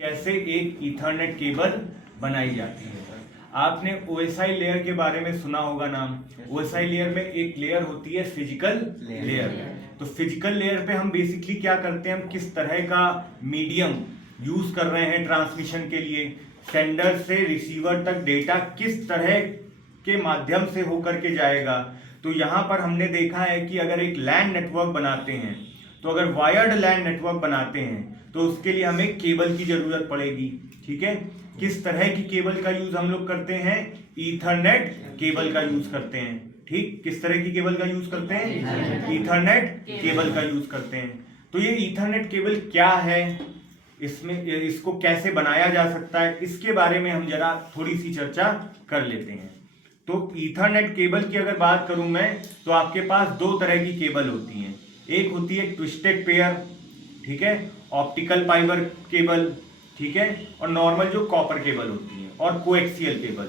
कैसे एक Ethernet cable बनाई जाती है। आपने OSI लेयर के बारे में सुना होगा नाम। OSI लेयर में एक लेयर होती है फिजिकल लेयर। तो फिजिकल लेयर पे हम बेसिकली क्या करते हैं, हम किस तरह का मीडियम यूज कर रहे हैं ट्रांसमिशन के लिए, सेंडर से रिसीवर तक डेटा किस तरह के माध्यम से होकर के जाएगा। तो यहाँ पर हमने देखा है कि अगर एक लैन नेटवर्क बनाते हैं, तो अगर वायर्ड लैन नेटवर्क बनाते हैं तो उसके लिए हमें केबल की जरूरत पड़ेगी। ठीक है, किस तरह की केबल का यूज हम लोग करते हैं, ईथरनेट केबल का यूज करते हैं। ठीक, किस तरह की केबल का यूज करते हैं, ईथरनेट केबल का यूज करते हैं। तो ये ईथरनेट केबल क्या है, इसमें इसको कैसे बनाया जा सकता है, इसके बारे में हम जरा थोड़ी सी चर्चा कर लेते हैं। तो ईथरनेट केबल की अगर बात करूं मैं, तो आपके पास दो तरह की केबल होती हैं। एक होती है ट्विस्टेड पेयर, ठीक है, ऑप्टिकल फाइबर केबल, ठीक है, और नॉर्मल जो कॉपर केबल होती है, और कोएक्सियल केबल।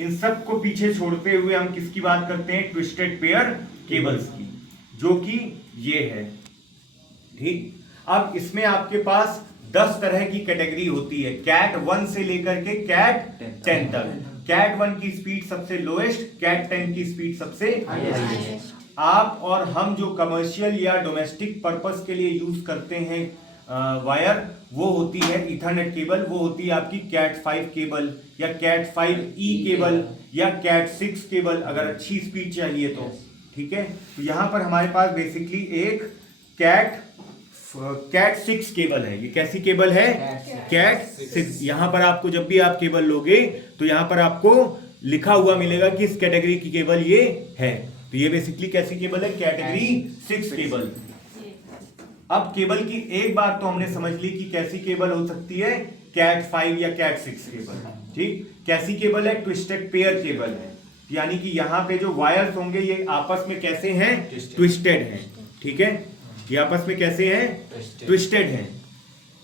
इन सब को पीछे छोड़ते हुए हम किसकी बात करते हैं, ट्विस्टेड पेयर केबल्स की, जो कि ये है। ठीक, अब इसमें आपके पास 10 तरह की कैटेगरी होती है, कैट 1 से लेकर के कैट 10 तक। कैट 1 की स्पीड सबसे लोएस्ट, कैट 10 की स्पीड सबसे हाईएस्ट। आप और हम जो कमर्शियल या डोमेस्टिक पर्पस के लिए यूज करते हैं वायर, वो होती है ईथरनेट केबल, वो होती है आपकी कैट 5 केबल या कैट 5E केबल या कैट 6 केबल, अगर अच्छी स्पीड चाहिए तो। ठीक है, तो यहाँ पर हमारे पास बेसिकली एक कैट 6 केबल है। ये कैसी केबल है, कैट 6। यहाँ पर आपको जब भी आप केबल लोगे तो यहाँ पर आपको लिखा हुआ मिलेगा कि इस कैटेगरी की केबल ये है। तो ये बेसिकली कैसी केबल है, कैटेगरी 6 केबल। अब केबल की एक बात तो हमने समझ ली कि कैसी केबल हो सकती है, कैट 5 या कैट 6 केबल। ठीक, कैसी केबल है, ट्विस्टेड पेयर केबल है, यानी कि यहाँ पे जो वायर्स होंगे ये आपस में कैसे हैं, ट्विस्टेड हैं। ठीक है, ये आपस में कैसे हैं, ट्विस्टेड हैं।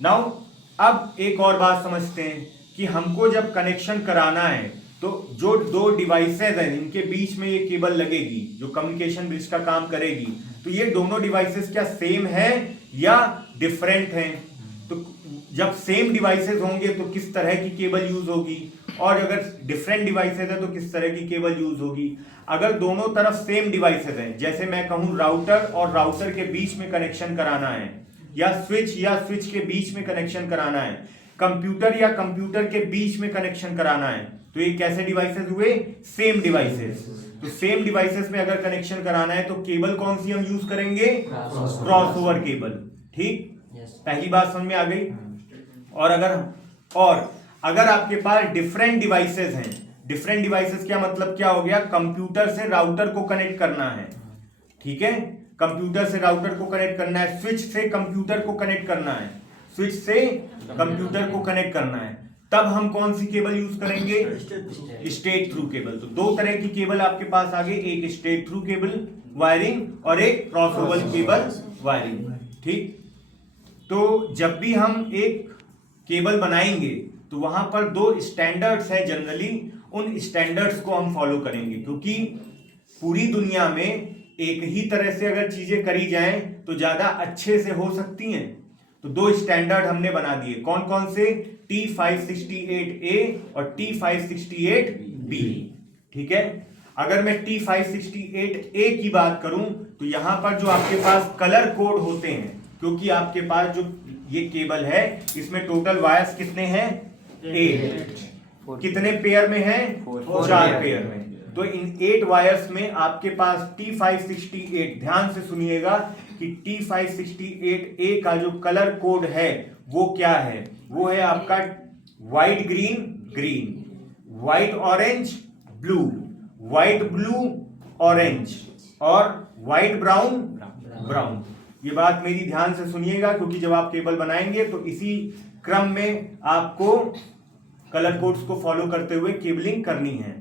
नाउ अब एक और बात समझते हैं कि हमको जब कनेक्शन कराना है तो जो दो डिवाइसेज हैं इनके बीच में ये केबल लगेगी जो कम्युनिकेशन ब्रिज का काम करेगी। तो ये दोनों डिवाइसेस क्या सेम है या डिफरेंट हैं? तो जब सेम डिवाइसेस होंगे तो किस तरह की केबल यूज होगी, और अगर डिफरेंट डिवाइसेस है तो किस तरह की केबल यूज होगी। अगर दोनों तरफ सेम डिवाइसेस हैं, जैसे मैं कहूं राउटर और राउटर के बीच में कनेक्शन कराना है, या स्विच के बीच में कनेक्शन कराना है, कंप्यूटर या कंप्यूटर के बीच में कनेक्शन कराना है, तो ये कैसे डिवाइसेस हुए, सेम डिवाइसेस। तो सेम डिवाइसेस में अगर कनेक्शन कराना है तो केबल कौन सी हम यूज करेंगे, क्रॉसओवर केबल। ठीक, पहली बात समझ में आ गई। और अगर आपके पास डिफरेंट डिवाइसेस हैं, डिफरेंट डिवाइसेस क्या मतलब क्या हो गया, कंप्यूटर से राउटर को कनेक्ट करना है। ठीक है, कंप्यूटर से राउटर को कनेक्ट करना है, स्विच से कंप्यूटर को कनेक्ट करना है, स्विच से कंप्यूटर को कनेक्ट करना है, तब हम कौन सी केबल यूज करेंगे, स्ट्रेट थ्रू केबल। तो दो तरह की केबल आपके पास आ गई, एक स्ट्रेट थ्रू केबल वायरिंग और एक क्रॉसओवर केबल वायरिंग। ठीक, तो जब भी हम एक केबल बनाएंगे तो वहां पर दो स्टैंडर्ड्स हैं, जनरली उन स्टैंडर्ड्स को हम फॉलो करेंगे, क्योंकि पूरी दुनिया में एक ही तरह से अगर चीजें करी जाएं तो ज्यादा अच्छे से हो सकती हैं। तो दो स्टैंडर्ड हमने बना दिए, कौन कौन से, T568A और T568B। ठीक है, अगर मैं T568A की बात करूं तो यहां पर जो आपके पास कलर कोड होते हैं, क्योंकि आपके पास जो ये केबल है इसमें टोटल वायर्स कितने हैं, 8। कितने पेयर में है, 4 पेयर में। तो इन 8 वायर्स में आपके पास T568, ध्यान से सुनिएगा कि T568A का जो कलर कोड है वो क्या है, वो है आपका white green green, white orange blue, white blue orange, और व्हाइट ब्राउन ब्राउन। ये बात मेरी ध्यान से सुनिएगा, क्योंकि जब आप केबल बनाएंगे तो इसी क्रम में आपको कलर कोड्स को फॉलो करते हुए केबलिंग करनी है।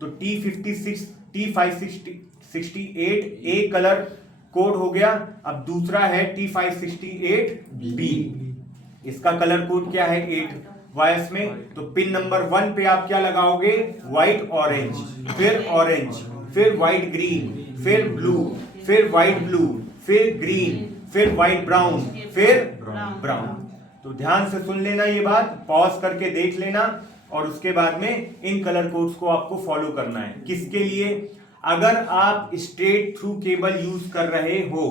तो T568A कलर कोड हो गया। अब दूसरा है T568B, इसका कलर कोड क्या है, 8 वायर्स में। तो पिन नंबर 1 पे आप क्या लगाओगे, व्हाइट ऑरेंज, फिर व्हाइट ग्रीन, फिर ब्लू, फिर व्हाइट ब्लू, फिर ग्रीन, फिर व्हाइट ब्राउन, फिर ब्राउन। तो ध्यान से सुन लेना ये बात, पॉज करके देख लेना और उसके बाद में इन कलर कोड्स को आपको फॉलो करना है। किसके लिए? अगर आप स्ट्रेट थ्रू केबल यूज कर रहे हो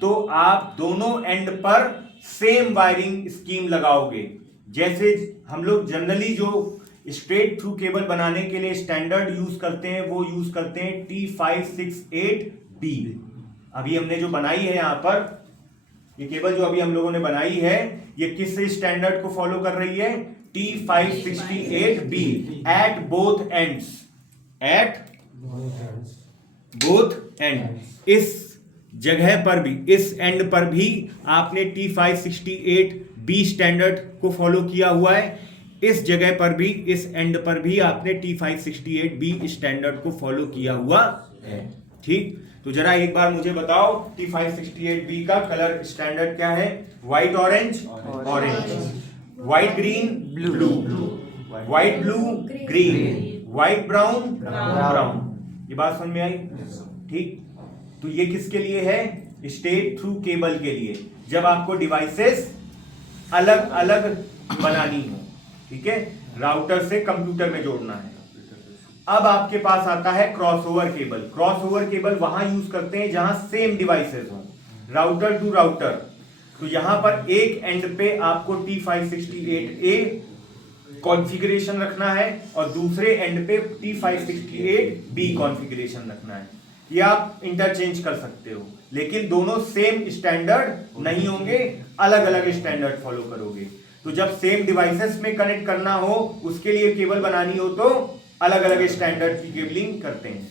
तो आप दोनों एंड पर सेम वायरिंग स्कीम लगाओगे। जैसे हम लोग जनरली जो स्ट्रेट थ्रू केबल बनाने के लिए स्टैंडर्ड यूज करते हैं वो यूज करते हैं T568B। अभी हमने जो बनाई है यहां पर ये केबल जो अभी हम लोगों ने बनाई है ये किस स्टैंडर्ड को फॉलो कर रही है? T568B at both ends, at both and. इस जगह पर भी, इस एंड पर भी आपने T568B स्टैंडर्ड को फॉलो किया हुआ है, इस जगह पर भी, इस एंड पर भी आपने T568B स्टैंडर्ड को फॉलो किया हुआ है। ठीक, तो जरा एक बार मुझे बताओ T568B का कलर स्टैंडर्ड क्या है? White orange, orange, white green blue, white blue green, white brown brown. ये बात समझ में आई? ठीक, तो ये किसके लिए है? स्ट्रेट थ्रू केबल के लिए, जब आपको डिवाइसेस अलग अलग बनानी हो, ठीक है, राउटर से कंप्यूटर में जोड़ना है। अब आपके पास आता है क्रॉसओवर केबल। क्रॉसओवर केबल वहां यूज करते हैं जहां सेम डिवाइसेस हो, राउटर टू राउटर। तो यहां पर एक एंड पे आपको T568A कॉन्फ़िगरेशन रखना है और दूसरे एंड पे T568B कॉन्फ़िगरेशन रखना है। ये आप इंटरचेंज कर सकते हो, लेकिन दोनों सेम स्टैंडर्ड नहीं होंगे, अलग अलग स्टैंडर्ड फॉलो करोगे। तो जब सेम डिवाइसेस में कनेक्ट करना हो, उसके लिए केबल बनानी हो तो अलग अलग स्टैंडर्ड की केबलिंग करते हैं।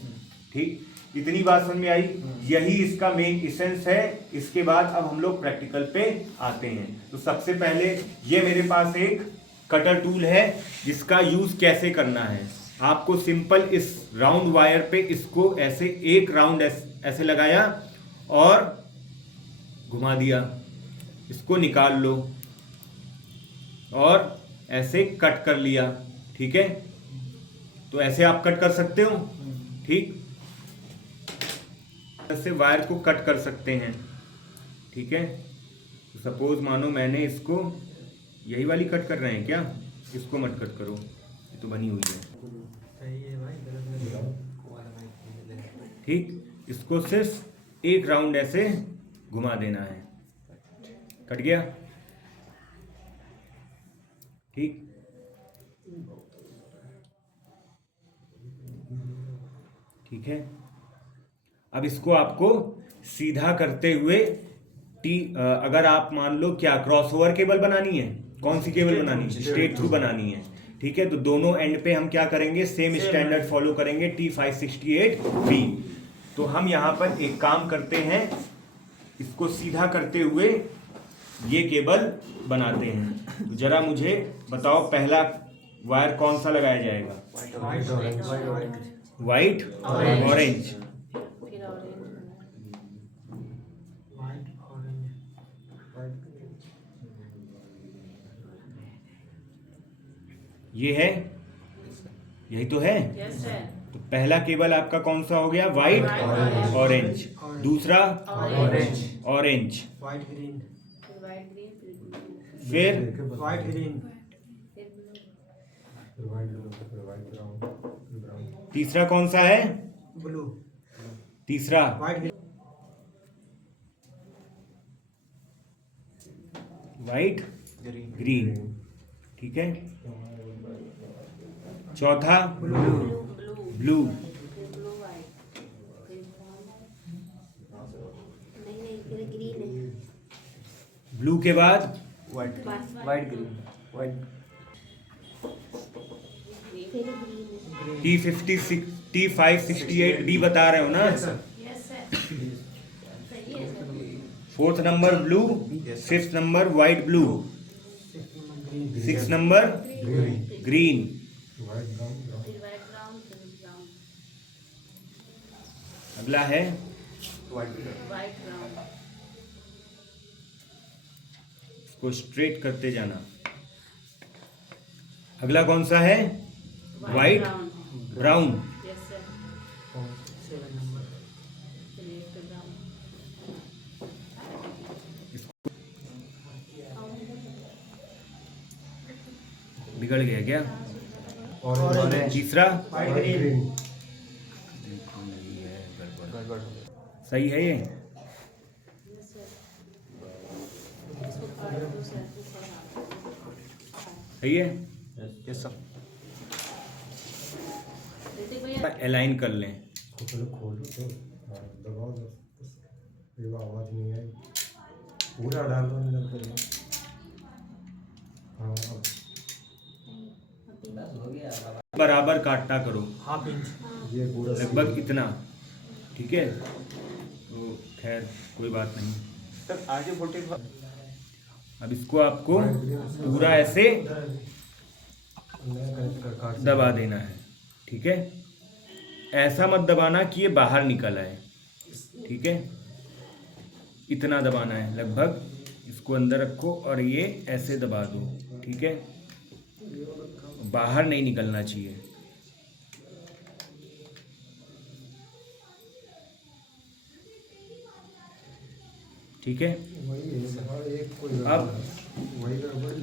ठीक, इतनी बात समझ में आई? यही इसका मेन इसेंस है। इसके बाद अब हम लोग प्रैक्टिकल पे आते हैं। तो सबसे पहले ये मेरे पास एक कटर टूल है जिसका यूज कैसे करना है। आपको सिंपल इस राउंड वायर पे इसको ऐसे एक राउंड ऐसे लगाया और घुमा दिया, इसको निकाल लो और ऐसे कट कर लिया। ठीक है, तो ऐसे आप कट कर सकते हो। ठीक, ऐसे वायर को कट कर सकते हैं। ठीक है, तो सपोज मानो मैंने इसको, यही वाली कट कर रहे हैं क्या? इसको मत कट करो, ये तो बनी हुई है। ठीक, इसको सिर्फ एक राउंड ऐसे घुमा देना है, कट गया। ठीक, ठीक है, अब इसको आपको सीधा करते हुए अगर आप मान लो क्या क्रॉसओवर केबल बनानी है, कौन सी केबल बनानी है? स्ट्रेट थ्रू बनानी है। ठीक है, तो दोनों एंड पे हम क्या करेंगे? सेम स्टैंडर्ड फॉलो करेंगे, T568B। तो हम यहां पर एक काम करते हैं, इसको सीधा करते हुए ये केबल बनाते हैं। तो जरा मुझे बताओ पहला वायर कौन सा लगाया जाएगा? White orange. ये है, यही तो है। तो पहला केबल आपका कौन सा हो गया? White orange. दूसरा ऑरेंज, फिर व्हाइट ग्रीन, तीसरा कौन सा है? ब्लू, तीसरा व्हाइट व्हाइट ग्रीन। ठीक है, चौथा ब्लू। ब्लू के बाद व्हाइट ग्रीन, व्हाइट T568B बता रहे हो ना? Fourth number blue, fifth number white blue, six number green, अगला है इसको स्ट्रेट करते जाना। अगला कौन सा है? White brown. बिगड़ गया क्या? ऑरेंज तीसरा वाइट ग्रीन देखो यही है गड़बड़। गड़बड़ सही है ये? सही है? यस सर अलाइन कर लें। खोलो तो दबाओ बस ये आवाज नहीं आई पूरा डाल दो अंदर करिए। हाँ अब बराबर काटना करो, हाफ इंच ये पूरा लगभग इतना, ठीक है? तो खैर कोई बात नहीं। सर आगे 45 अब इसको आपको पूरा ऐसे दबा देना है, ठीक है? ऐसा मत दबाना कि ये बाहर निकल आए, ठीक है? इतना दबाना है लगभग, इसको अंदर रखो और ये ऐसे दबा दो, ठीक है? बाहर नहीं निकलना चाहिए। ठीक है? वही है और एक कोई अब वही गड़बड़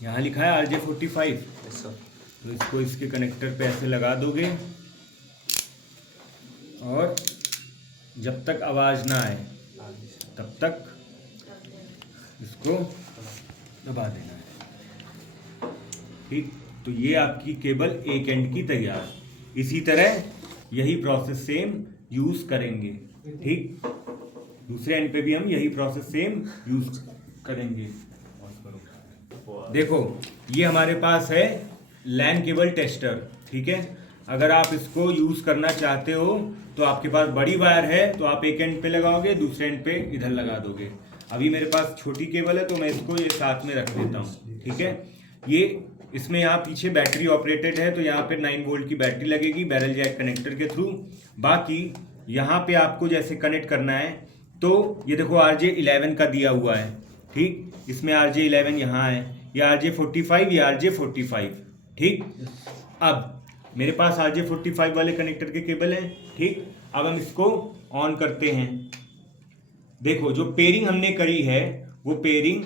यहाँ लिखा है RJ45, यस सर तो इसको इसके कनेक्टर पे ऐसे लगा दोगे और जब तक आवाज़ ना आए तब तक इसको दबा देना है, ठीक? तो ये आपकी केबल एक एंड की तैयार। इसी तरह यही प्रोसेस सेम यूज़ करेंगे, ठीक? दूसरे एंड पे भी हम यही प्रोसेस सेम यूज़ करेंगे। देखो ये हमारे पास है लैन केबल टेस्टर, ठीक है? अगर आप इसको यूज़ करना चाहते हो तो आपके पास बड़ी वायर है तो आप एक एंड पे लगाओगे, दूसरे एंड पे इधर लगा दोगे। अभी मेरे पास छोटी केबल है तो मैं इसको ये साथ में रख देता हूँ, ठीक है? ये इसमें यहाँ पीछे बैटरी ऑपरेटेड है तो यहाँ पे 9 वोल्ट की बैटरी लगेगी बैरल जैक कनेक्टर के थ्रू। बाकी यहाँ पे आपको जैसे कनेक्ट करना है तो ये देखो RJ11 का दिया हुआ है, ठीक? इसमें RJ11 यहाँ है, ये RJ45, ये RJ45, ठीक? अब मेरे पास RJ45 वाले कनेक्टर के केबल हैं, ठीक? अब हम इसको ऑन करते हैं। देखो जो पेयरिंग हमने करी है वो पेयरिंग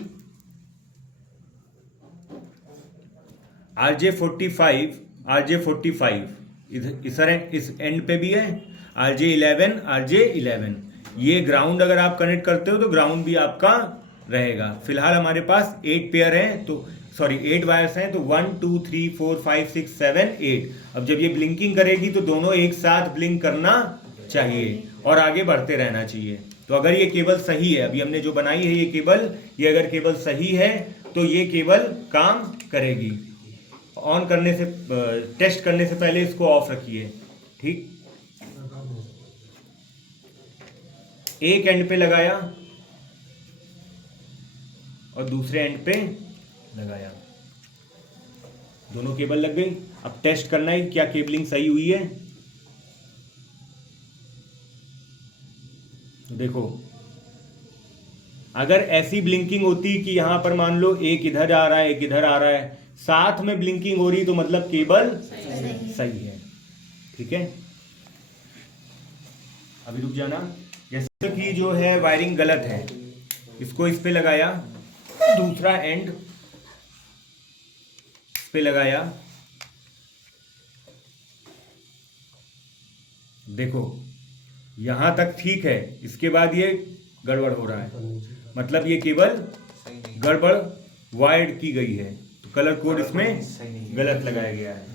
RJ45 इस एंड पे भी है, RJ11 ये ग्राउंड अगर आप कनेक्ट करते हो तो ग्राउंड भी आपका रहेगा। फिलहाल हमारे पास 8 पेयर हैं तो 8 वायर्स हैं तो 1 2 3 4 5 6 7 8। अब जब ये ब्लिंकिंग करेगी तो दोनों एक साथ ब्लिंक करना चाहिए और आगे बढ़ते रहना चाहिए। तो अगर ये केबल सही है, अभी हमने जो बनाई है ये केबल, ये अगर केबल सही है तो ये केबल काम करेगी। ऑन करने से टेस्ट करने से पहले इसको ऑफ रखिए, ठीक? एक एंड पे लगाया और दूसरे एंड पे लगाया, दोनों केबल लग गई। अब टेस्ट करना है क्या केबलिंग सही हुई है। तो देखो अगर ऐसी ब्लिंकिंग होती कि यहां पर मान लो एक इधर आ रहा है एक इधर आ रहा है, साथ में ब्लिंकिंग हो रही तो मतलब केबल सही है, ठीक है? अभी रुक जाना। जैसे कि जो है वायरिंग गलत है, इसको इस पे लगाया, दूसरा एंड इस पे लगाया, देखो यहां तक ठीक है, इसके बाद ये गड़बड़ हो रहा है, मतलब ये केबल गड़बड़ वायर्ड की गई है, तो कलर कोड इसमें गलत लगाया गया है।